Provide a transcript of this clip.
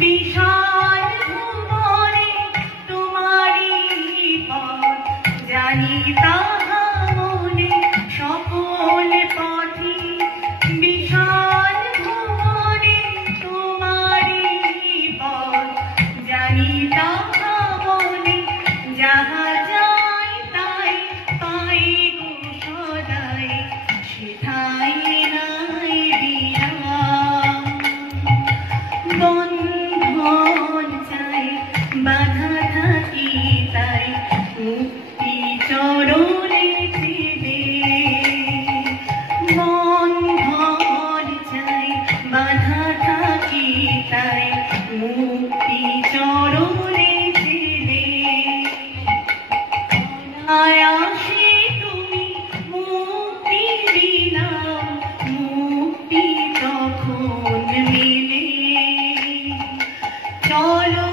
বিশাল ভুবনে তোমারই পথ জানি তাহা মনে সকল পথে বিশাল ভুবনে তোমারই পথ জানি তাহা মনে যাহা যাই তাই পাই গো সদাই সেথাই নাই বিরাম বন্ধন চাই বাধা থাকি তাই মুক্তি চরণে চিরে বন্ধন চাই বাধা থাকি তাই মুক্তি চরণে চিরে অনায়াসে তুমি মুক্তি দিলাম মুক্তি তখন মিলে চলো